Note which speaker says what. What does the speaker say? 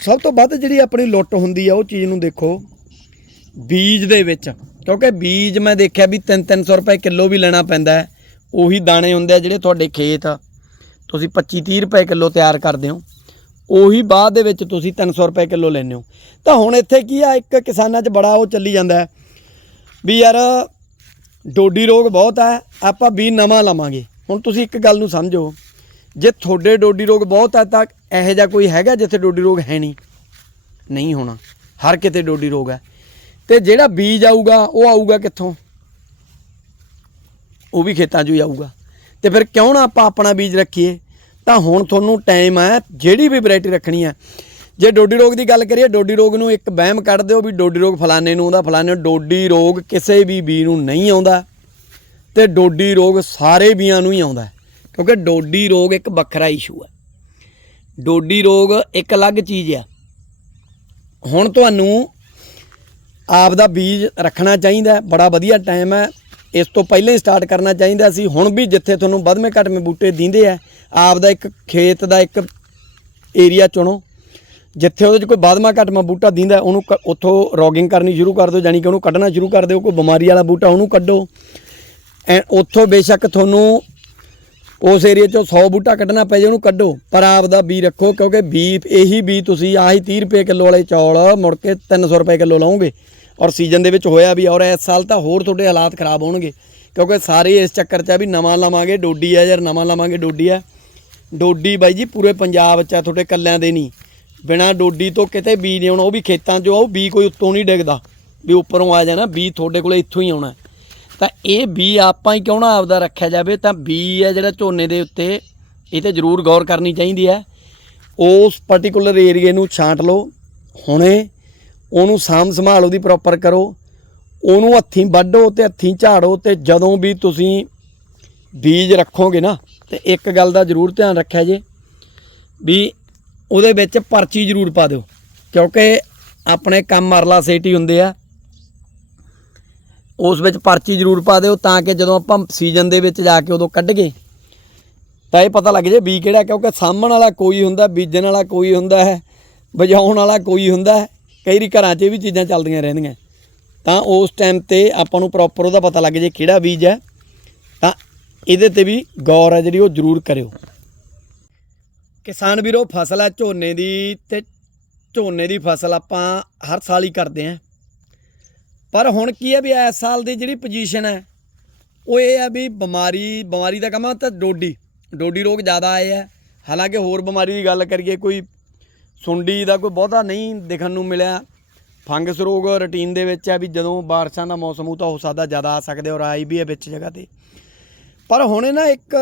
Speaker 1: ਸਭ ਤੋਂ ਵੱਧ ਜਿਹੜੀ ਆਪਣੀ ਲੁੱਟ ਹੁੰਦੀ ਆ, ਉਹ ਚੀਜ਼ ਨੂੰ ਦੇਖੋ। ਬੀਜ ਦੇ ਵਿੱਚ, ਕਿਉਂਕਿ ਬੀਜ ਮੈਂ ਦੇਖਿਆ ਵੀ 3-300 ਰੁਪਏ ਕਿਲੋ ਵੀ ਲੈਣਾ ਪੈਂਦਾ ਹੈ। ਉਹੀ ਦਾਣੇ ਹੁੰਦੇ ਆ ਜਿਹੜੇ ਤੁਹਾਡੇ ਖੇਤ ਤੁਸੀਂ 25-30 ਰੁਪਏ ਕਿਲੋ ਤਿਆਰ ਕਰਦੇ ਹੋ। ਉਹੀ ਬਾਅਦ ਦੇ ਵਿੱਚ ਤੁਸੀਂ 300 ਰੁਪਏ ਕਿਲੋ ਲੈਂਦੇ ਹੋ। ਤਾਂ ਹੁਣ ਇੱਥੇ ਕੀ ਆ, ਇੱਕ ਕਿਸਾਨਾਂ 'ਚ ਬੜਾ ਉਹ ਚੱਲੀ ਜਾਂਦਾ ਵੀ ਯਾਰ ਡੋਡੀ ਰੋਗ ਬਹੁਤ ਹੈ ਆਪਾਂ ਵੀ ਨਵਾਂ ਲਵਾਂਗੇ। ਹੁਣ ਤੁਸੀਂ ਇੱਕ ਗੱਲ ਨੂੰ ਸਮਝੋ ਜੇ ਤੁਹਾਡੇ ਡੋਡੀ ਰੋਗ ਬਹੁਤ ਹੈ ਤਾਂ ਇਹੋ ਜਿਹਾ ਕੋਈ ਹੈਗਾ ਜਿੱਥੇ ਡੋਡੀ ਰੋਗ ਹੈ ਨਹੀਂ? ਨਹੀਂ ਹੋਣਾ। ਹਰ ਕਿਤੇ ਡੋਡੀ ਰੋਗ ਹੈ ਤੇ ਜਿਹੜਾ ਬੀਜ ਆਊਗਾ, ਉਹ ਆਊਗਾ ਕਿੱਥੋਂ? ਉਹ ਵੀ ਖੇਤਾਂ 'ਚੋਂ ਹੀ ਆਊਗਾ। ਤੇ ਫਿਰ ਕਿਉਂ ਨਾ ਆਪਾਂ ਆਪਣਾ ਬੀਜ ਰੱਖੀਏ? ਤਾਂ ਹੁਣ ਤੁਹਾਨੂੰ ਟਾਈਮ ਹੈ ਜਿਹੜੀ ਵੀ ਵੈਰਾਈਟੀ ਰੱਖਣੀ ਹੈ ਜੇ ਡੋਡੀ ਰੋਗ ਦੀ ਗੱਲ ਕਰੀਏ, ਡੋਡੀ ਰੋਗ ਨੂੰ ਇੱਕ ਵਹਿਮ ਕੱਢ ਦਿਓ ਵੀ ਡੋਡੀ ਰੋਗ ਫਲਾਣੇ ਨੂੰ ਆਉਂਦਾ, ਫਲਾਣੇ ਡੋਡੀ ਰੋਗ ਕਿਸੇ ਵੀ ਬੀ ਨੂੰ ਨਹੀਂ ਆਉਂਦਾ। ਤੇ ਡੋਡੀ ਰੋਗ ਸਾਰੇ ਬੀਆਂ ਨੂੰ ਹੀ ਆਉਂਦਾ। ਕਿਉਂਕਿ ਡੋਡੀ ਰੋਗ ਇੱਕ ਵੱਖਰਾ ਇਸ਼ੂ ਹੈ ਡੋਡੀ ਰੋਗ ਇੱਕ ਅਲੱਗ ਚੀਜ਼ ਆ। ਹੁਣ ਤੁਹਾਨੂੰ ਆਪ ਦਾ ਬੀਜ ਰੱਖਣਾ ਚਾਹੀਦਾ ਬੜਾ ਵਧੀਆ ਟਾਈਮ ਹੈ। ਇਸ ਤੋਂ ਪਹਿਲਾਂ ਹੀ ਸਟਾਰਟ ਕਰਨਾ ਚਾਹੀਦਾ ਸੀ। ਹੁਣ ਵੀ ਜਿੱਥੇ ਤੁਹਾਨੂੰ ਵੱਧਵੇਂ ਘਟਵੇਂ ਬੂਟੇ ਦਿੰਦੇ ਆ, ਆਪ ਦਾ ਇੱਕ ਖੇਤ ਦਾ ਇੱਕ ਏਰੀਆ ਚੁਣੋ। ਜਿੱਥੇ ਉਹਦੇ 'ਚ ਕੋਈ ਵੱਧਵਾਂ ਘਟਵਾਂ ਬੂਟਾ ਦਿੰਦਾ, ਉਹਨੂੰ ਕ- ਉੱਥੋਂ ਰੋਗਿੰਗ ਕਰਨੀ ਸ਼ੁਰੂ ਕਰ ਦਿਓ ਜਾਨੀ ਕਿ ਉਹਨੂੰ ਕੱਢਣਾ ਸ਼ੁਰੂ ਕਰ ਦਿਓ। ਕੋਈ ਬਿਮਾਰੀ ਵਾਲਾ ਬੂਟਾ ਉਹਨੂੰ ਕੱਢੋ। ਐ, ਉੱਥੋਂ ਬੇਸ਼ੱਕ ਤੁਹਾਨੂੰ ਉਸ ਏਰੀਆ 'ਚੋਂ 100 ਬੂਟਾ ਕੱਢਣਾ ਪੈ ਜੇ ਉਹਨੂੰ ਕੱਢੋ। ਪਰ ਆਪ ਦਾ ਬੀ ਰੱਖੋ, ਕਿਉਂਕਿ ਬੀ ਇਹੀ ਬੀ, ਤੁਸੀਂ ਆਹੀ 30 ਰੁਪਏ ਕਿਲੋ ਵਾਲੇ ਚੌਲ ਮੁੜ ਕੇ 300 ਰੁਪਏ ਕਿਲੋ ਲਾਓਗੇ। ਔਰ ਸੀਜ਼ਨ ਦੇ ਵਿੱਚ ਹੋਇਆ ਵੀ ਔਰ ਇਸ ਸਾਲ ਤਾਂ ਹੋਰ ਤੁਹਾਡੇ ਹਾਲਾਤ ਖਰਾਬ ਹੋਣਗੇ। ਕਿਉਂਕਿ ਸਾਰੇ ਇਸ ਚੱਕਰ 'ਚ ਆ ਵੀ ਨਵਾਂ ਲਵਾਂਗੇ, ਡੋਡੀ ਆ ਯਾਰ, ਨਵਾਂ ਲਵਾਂਗੇ ਡੋਡੀ ਆ। ਡੋਡੀ ਬਾਈ ਜੀ, ਪੂਰੇ ਪੰਜਾਬ 'ਚ ਆ, ਤੁਹਾਡੇ ਕੱਲਿਆਂ ਦੇ ਨਹੀਂ। ਬਿਨਾ ਡੋਡੀ ਤੋਂ ਕਿਤੇ ਬੀ ਨਹੀਂ ਆਉਣਾ, ਉਹ ਵੀ ਖੇਤਾਂ 'ਚੋਂ ਉਹ ਬੀ ਕੋਈ ਉੱਤੋਂ ਨਹੀਂ ਡਿੱਗਦਾ। ਵੀ ਉੱਪਰੋਂ ਆ ਜਾਣਾ, ਬੀ ਤੁਹਾਡੇ ਕੋਲੇ ਇੱਥੋਂ ਹੀ ਆਉਣਾ। ਤਾਂ ਇਹ ਬੀ ਆਪਾਂ ਹੀ ਕਿਉਂ ਨਾ ਆਪਦਾ ਰੱਖਿਆ ਜਾਵੇ? ਤਾਂ ਬੀ ਹੈ ਜਿਹੜਾ ਝੋਨੇ ਦੇ ਉੱਤੇ, ਇਹ ਤੇ ਜ਼ਰੂਰ ਗੌਰ ਕਰਨੀ ਚਾਹੀਦੀ ਹੈ। ਉਸ ਪਾਰਟਿਕੂਲਰ ਏਰੀਏ ਨੂੰ ਛਾਂਟ ਲਓ, ਹੁਣੇ, ਉਹਨੂੰ ਸਾਂਭ ਸੰਭਾਲ ਉਹਦੀ ਪ੍ਰੋਪਰ ਕਰੋ, ਉਹਨੂੰ ਹੱਥੀਂ ਵੱਢੋ ਤੇ ਹੱਥੀਂ ਝਾੜੋ ਤੇ ਜਦੋਂ ਵੀ ਤੁਸੀਂ ਬੀਜ ਰੱਖੋਗੇ ਨਾ, ਤੇ ਇੱਕ ਗੱਲ ਦਾ ਜ਼ਰੂਰ ਧਿਆਨ ਰੱਖਿਆ ਜੇ, ਵੀ ਉਹਦੇ ਵਿੱਚ ਪਰਚੀ ਜ਼ਰੂਰ ਪਾ ਦਿਓ, ਕਿਉਂਕਿ ਆਪਣੇ ਕੰਮ ਮਰਲਾ ਸੇਟੀ ਹੁੰਦੇ ਆ। ਉਸ ਵਿੱਚ ਪਰਚੀ ਜ਼ਰੂਰ ਪਾ ਦਿਓ ਤਾਂ ਕਿ ਜਦੋਂ ਆਪਾਂ ਸੀਜ਼ਨ ਦੇ ਵਿੱਚ ਜਾ ਕੇ ਉਦੋਂ ਕੱਢ ਗਏ, ਤਾਂ ਇਹ ਪਤਾ ਲੱਗ ਜੇ ਬੀ ਕਿਹੜਾ, ਕਿਉਂਕਿ ਸਾਂਭਣ ਵਾਲਾ ਕੋਈ ਹੁੰਦਾ, ਬੀਜਣ ਵਾਲਾ ਕੋਈ ਹੁੰਦਾ ਹੈ, ਵਜਾਉਣ ਵਾਲਾ ਕੋਈ ਹੁੰਦਾ ਹੈ, ਕਈ ਵਾਰੀ ਘਰਾਂ 'ਚ ਇਹ ਵੀ ਚੀਜ਼ਾਂ ਚੱਲਦੀਆਂ ਰਹਿੰਦੀਆਂ। ਤਾਂ ਉਸ ਟਾਈਮ ਤੇ ਆਪਾਂ ਨੂੰ ਪ੍ਰੋਪਰ ਉਹਦਾ ਪਤਾ ਲੱਗ ਜੇ ਕਿਹੜਾ ਬੀਜ ਹੈ, ਤਾਂ ਇਹਦੇ ਤੇ ਵੀ ਗੌਰ ਹੈ ਜਿਹੜੀ ਉਹ ਜ਼ਰੂਰ ਕਰਿਓ। ਕਿਸਾਨ ਵੀਰੋ, ਫਸਲ ਹੈ ਝੋਨੇ ਦੀ ਤੇ ਝੋਨੇ ਦੀ ਫਸਲ ਆਪਾਂ ਹਰ ਸਾਲ ਹੀ ਕਰਦੇ ਆਂ ਪਰ ਹੁਣ ਕੀ ਹੈ ਵੀ ਇਸ ਸਾਲ ਦੀ ਜਿਹੜੀ ਪੋਜੀਸ਼ਨ ਹੈ, ਉਹ ਇਹ ਹੈ ਵੀ ਬਿਮਾਰੀ ਬਿਮਾਰੀ ਦਾ ਕੰਮ ਤਾਂ ਡੋਡੀ ਡੋਡੀ ਰੋਗ ਜ਼ਿਆਦਾ ਆਏ ਹੈ ਹਾਲਾਂਕਿ ਹੋਰ ਬਿਮਾਰੀ ਦੀ ਗੱਲ ਕਰੀਏ, ਕੋਈ ਸੁੰਡੀ ਦਾ ਕੋਈ ਬਹੁਤਾ ਨਹੀਂ ਦੇਖਣ ਨੂੰ ਮਿਲਿਆ। ਫੰਗਸ ਰੋਗ ਰੂਟੀਨ ਦੇ ਵਿੱਚ ਹੈ ਵੀ ਜਦੋਂ ਬਾਰਿਸ਼ਾਂ ਦਾ ਮੌਸਮ ਹੋ ਤਾਂ ਹੋ ਸਕਦਾ ਜ਼ਿਆਦਾ ਆ ਸਕਦੇ ਔਰ ਆਈ ਵੀ ਹੈ ਵਿੱਚ ਜਗ੍ਹਾ ਤੇ। ਪਰ ਹੁਣ ਨਾ ਇੱਕ